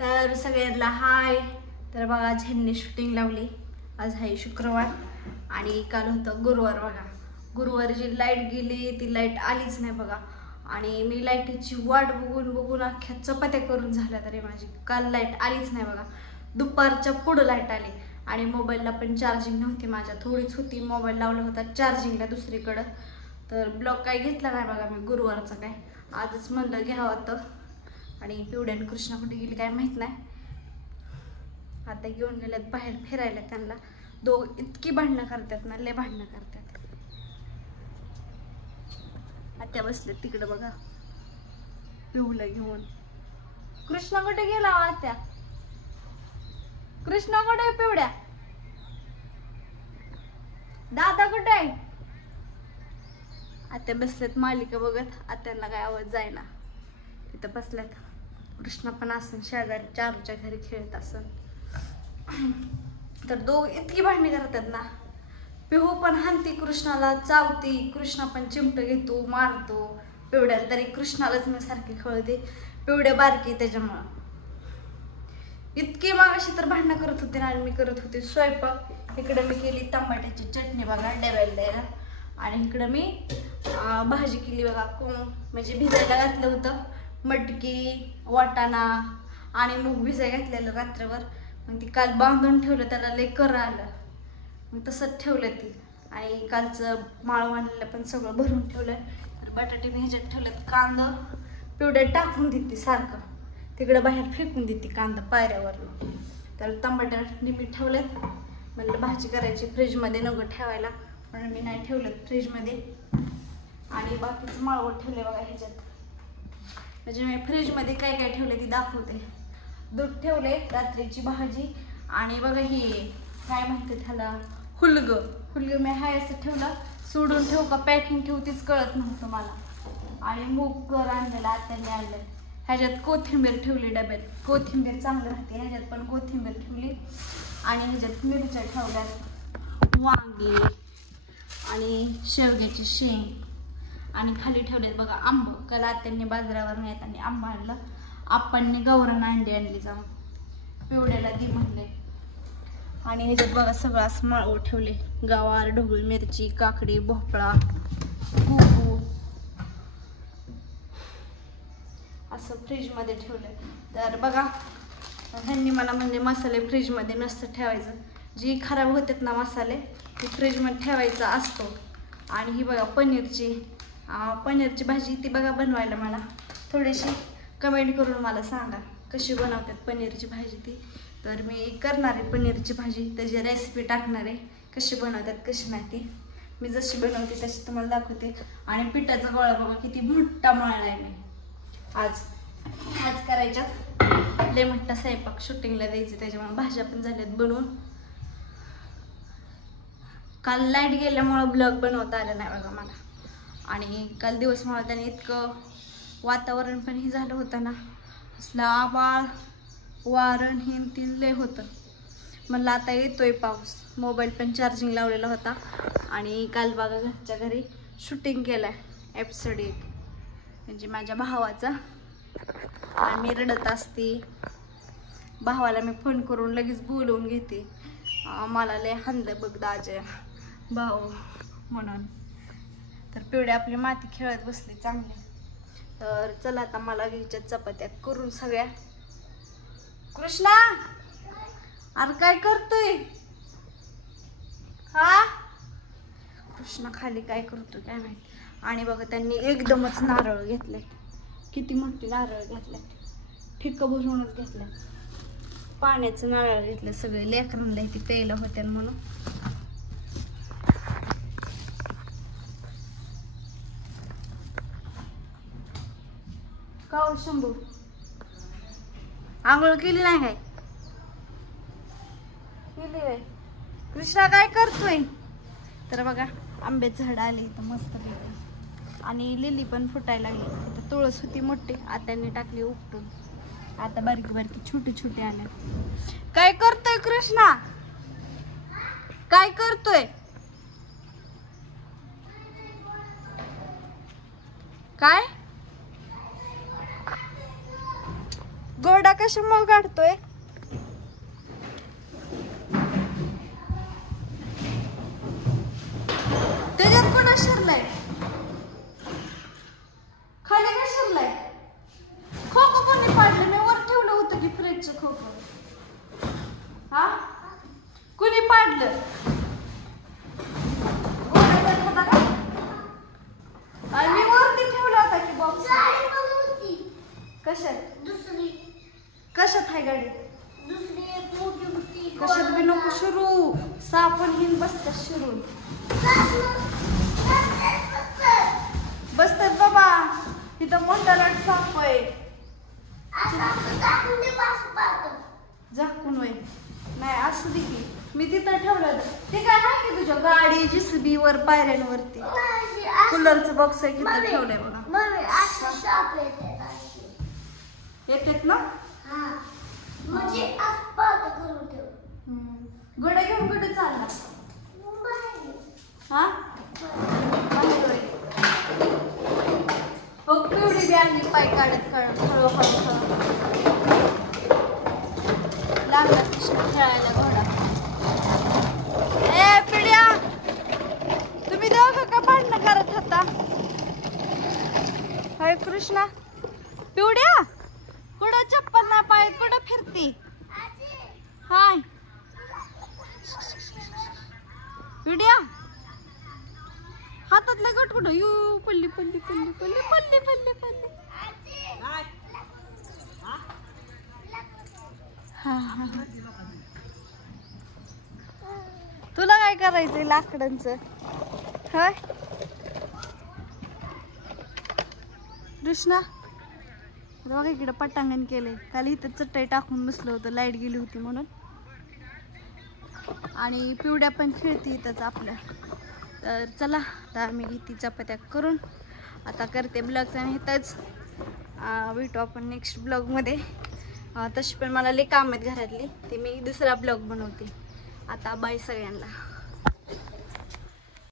तर सगळ्यांना हाय. तर बघा आज ह्यांनी शूटिंग लावली. आज आहे शुक्रवार आणि काल होतं गुरुवार. बघा गुरुवारची लाईट गेली, ती लाईट आलीच नाही बघा. आणि मी लाईटीची वाट बघून बघून अख्ख्या चपात्या करून झाल्या तरी माझी काल लाईट आलीच नाही बघा. दुपारच्या पुढं लाईट आली आणि मोबाईलला पण चार्जिंग नव्हती, माझ्या थोडीच होती. मोबाईल लावला होता चार्जिंगला दुसरीकडं. तर ब्लॉग काय घेतला नाही बघा मी गुरुवारचा. काय आजच म्हणलं घ्यावं होतं. आणि पिवड्या आणि कृष्णा कुठे गेली काय माहित नाही. आता घेऊन गेल्यात बाहेर फिरायला. त्यांना दोघ इतकी भांडणं करतात ना, लय भांडणं करतात. आत्या बसले तिकडे बघा पिवलं घेऊन. कृष्णा कुठे गेला आत्या? कृष्णा कुठे आहे? पिवड्या दादा कुठे आहे? आत्या बसलेत मालिका बघत. आत्यांना काय आवाज जायना, तिथं बसल्यात. कृष्णा पण असन शेजारी चारूच्या घरी खेळत असन. तर दोघ इतकी भांडणी करतात ना. पिहू पण हानती कृष्णाला, चावती. कृष्णा पण चिमट घेतो, मारतो पिवड्याला. तरी कृष्णालाच मी सारखी खळते, पिवड्या बारकी त्याच्यामुळं. इतकी मागाशी तर भांडणं करत होते ना. आणि मी करत होते स्वयंपाक. इकडे मी केली टमाट्याची चटणी बघा डब्याला द्यायला. आणि इकडं मी भाजी केली बघा. म्हणजे भिजायला घातलं होतं मटकी, वाटाणा आणि मूग भिजायला घातलेलं रात्रभर. मग ती काल बांधून ठेवलं, त्याला लय कर आलं. मग तसंच ठेवलं ती. आणि कालचं माळव आणलेलं पण सगळं भरून ठेवलं. तर बटाटे मी ह्याच्यात ठेवलेत. कांदा पिवड्या टाकून देते सारखं, तिकडं बाहेर फेकून देते कांदा पायऱ्यावरून. तर टमाटर निमी ठेवलेत. म्हणलं भाजी करायची फ्रीजमध्ये नको ठेवायला, म्हणून मी नाही ठेवलं फ्रीजमध्ये. आणि बाकीचं माळवं ठेवले बघा ह्याच्यात. म्हणजे मी फ्रीजमध्ये काय काय ठेवले ती दाखवते. दूध ठेवले, रात्रीची भाजी. आणि बघा ही काय म्हणते त्याला, हुलगं मी हाय असं ठेवलं. सोडून ठेवू का पॅकिंग ठेवू तीच कळत नव्हतं मला. आणि मूग कर आणलेला आत्याने आणलं. ह्याच्यात कोथिंबीर ठेवली डब्यात. कोथिंबीर चांगलं राहते, ह्याच्यात पण कोथिंबीर ठेवली. आणि ह्याच्यात मिरच्या ठेवल्यात, वांगी आणि शेवग्याची शेंग. आणि खाली ठेवलेत बघा आंब. काल आत्यांनी बाजारावर येताना आंबा आणलं. आप्पांनी गौरण आणली जाऊन, पिवड्याला दी म्हणले. आणि ह्याच्यात बघा सगळं असं माळव ठेवले. गवार, ढोबळी मिरची, काकडी, भोपळा, गहू असं फ्रीजमध्ये ठेवलंय. तर बघा ह्यांनी मला म्हणजे मसाले फ्रीजमध्ये नसतं ठेवायचं. जी खराब होतात ना मसाले, ती फ्रीजमध्ये ठेवायचा असतो. आणि ही बघा पनीरची भाजी ती बघा बनवायला मला थोडीशी कमेंट करून मला सांगा कशी बनवतात पनीरची भाजी ती. तर मी करणार आहे पनीरची भाजी, त्याची रेसिपी टाकणार आहे कशी बनवतात कशी नाही ती. मी जशी बनवते तशी तुम्हाला दाखवते. आणि पिठाचा गोळा बघा किती मोठा मळला आहे मी. आज करायच्या लय मोठा स्वयंपाक शूटिंगला द्यायचे, त्याच्यामुळे भाज्या पण झाल्यात बनवून. काल लाईट गेल्यामुळं ब्लॉग बनवता आलं नाही बघा मला. आणि काल दिवस मला त्याने इतकं वातावरण पण हे झालं होतं ना, असलं आभाळ वारण हिन तीन लय होतं. म्हणलं आता येतोय पाऊस. मोबाईल पण चार्जिंग लावलेला होता. आणि काल बघा घरच्या घरी शूटिंग केलं एपिसोड 1 म्हणजे माझ्या भावाचा. आणि मी रडत असते. भावाला मी फोन करून लगेच बोलवून घेते. मला लय हाणलं बघ दाजा भाऊ म्हणून. तर पिवड्या आपली माती खेळत बसली चांगली. तर चला आता मला घ्यायच्या चपात्या करून सगळ्या. कृष्णा अरे काय करतोय हा? कृष्णा खाली काय करतोय काय माहिती. आणि बघा त्यांनी एकदमच नारळ घेतले. किती मोठी नारळ घेतले, ठिक्क भरूनच घेतलं. पाण्याचं नारळ घेतलं सगळे लेकरांना इथे प्यायला होत्या म्हणून. का शंभू आंघोळ केली नाही काय? केली आहे. कृष्णा काय करतोय? तर बघा आंब्याचं झाड आले इथं मस्त पैकी. आणि लिली पण फुटायला लागली. इथं तुळस होती मोठी, आत्याने टाकली उपटून. आता बारकी बारकी छोटी छोटी आल्या. काय करतोय कृष्णा? काय करतोय? काय गोडा कशामुळे काढतोय? त्याच्यात कोणा शिरलाय? खाली काय शिरलाय? खोकं कोणी पाडलं? मी वर ठेवलं होतं की फ्रीजचं खोकं. हा कुणी पाडलं? आणि मी वरती ठेवला होता की बॉक्स. कशात? कशात आहे गाडी? कशात बी नको शिरू. सापण हिन बसतात शिरून. बसतात बाबा. इथं मोठा लाट साप आहे. झाकून वय नाही असू दे की. मी तिथं ठेवलं ते काय आहे की तुझ्या गाडी JCB वर पायऱ्यांवरती कूलरचं बॉक्स आहे तिथं ठेवलंय बघा. येतात ना? गड्या घेऊन कुठे चालला? हा हो पिवडी बी आणली पाय काढत काढत हळूहळू लागला कृष्ण खेळायला घोडा. ए पिढ्या तुम्ही दोघं का भांडणं करत होता? हाय कृष्णा पिवड्या कुठं चप्पल नाही पायत कुठं फिरती? हाय पिढ्या हातातलं गट कुठं? यू पल्ली पल्ली पल्ली पल्ली पल्ली पल्ली पल्ली. हा हा तुला काय करायचंय लाकडांचं? हाय कृष्णा बघा इकडं पटांगण केलंय. काल इथं चटई टाकून बसलं होतं लाईट गेली होती म्हणून. आणि पिवड्या पण खेळती इथंच आपल्या. तर चला आता मी घेते चपात्या करून. आता करते ब्लॉगचं आणि इथंच भेटू आपण नेक्स्ट ब्लॉगमध्ये. तशी पण मला लई काम आहेत घरातली. ते मी दुसरा ब्लॉग बनवते. आता बाय सगळ्यांना.